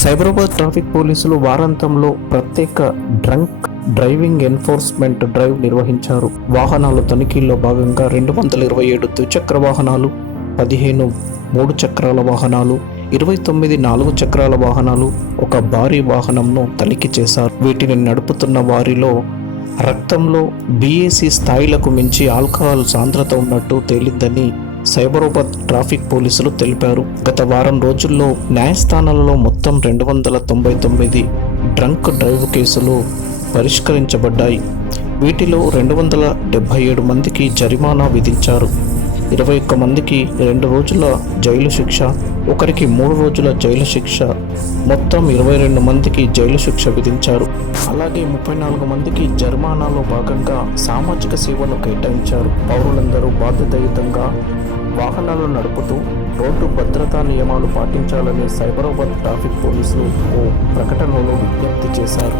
Cyberabad traffic పోలీసులు వారాంతంలో ప్రత్యేక డ్రంక్ డ్రైవింగ్ ఎన్ఫోర్స్మెంట్ డ్రైవ్ నిర్వహించారు. వాహనాల తనిఖీల్లో భాగంగా రెండు వందల ఇరవై ఏడు ద్విచక్ర వాహనాలు పదిహేను మూడు చక్రాల వాహనాలు ఇరవై తొమ్మిది నాలుగు చక్రాల వాహనాలు ఒక భారీ వాహనంను తనిఖీ చేశారు. వీటిని నడుపుతున్న వారిలో రక్తంలో బీఏసీ స్థాయిలకు మించి ఆల్కహాల్ సాంద్రత ఉన్నట్టు తేలిందని సైబరాబాద్ ట్రాఫిక్ పోలీసులు తెలిపారు. గత వారం రోజుల్లో న్యాయస్థానాలలో మొత్తం రెండు వందల తొంభై తొమ్మిది డ్రంక్ డ్రైవ్ కేసులు పరిష్కరించబడ్డాయి. వీటిలో రెండు వందల డెబ్భై ఏడు మందికి జరిమానా విధించారు. ఇరవై ఒక్క మందికి రెండు రోజుల జైలు శిక్ష ఒకరికి మూడు రోజుల జైలు శిక్ష మొత్తం ఇరవై రెండు మందికి జైలు శిక్ష విధించారు. అలాగే ముప్పై నాలుగు మందికి జరిమానాలో భాగంగా సామాజిక సేవలు కేటాయించారు. పౌరులందరూ బాధ్యతయుతంగా వాహనాలు నడుపుతూ రోడ్డు భద్రతా నియమాలు పాటించాలని సైబరాబాద్ ట్రాఫిక్ పోలీసులు ఓ ప్రకటనలో విజ్ఞప్తి చేశారు.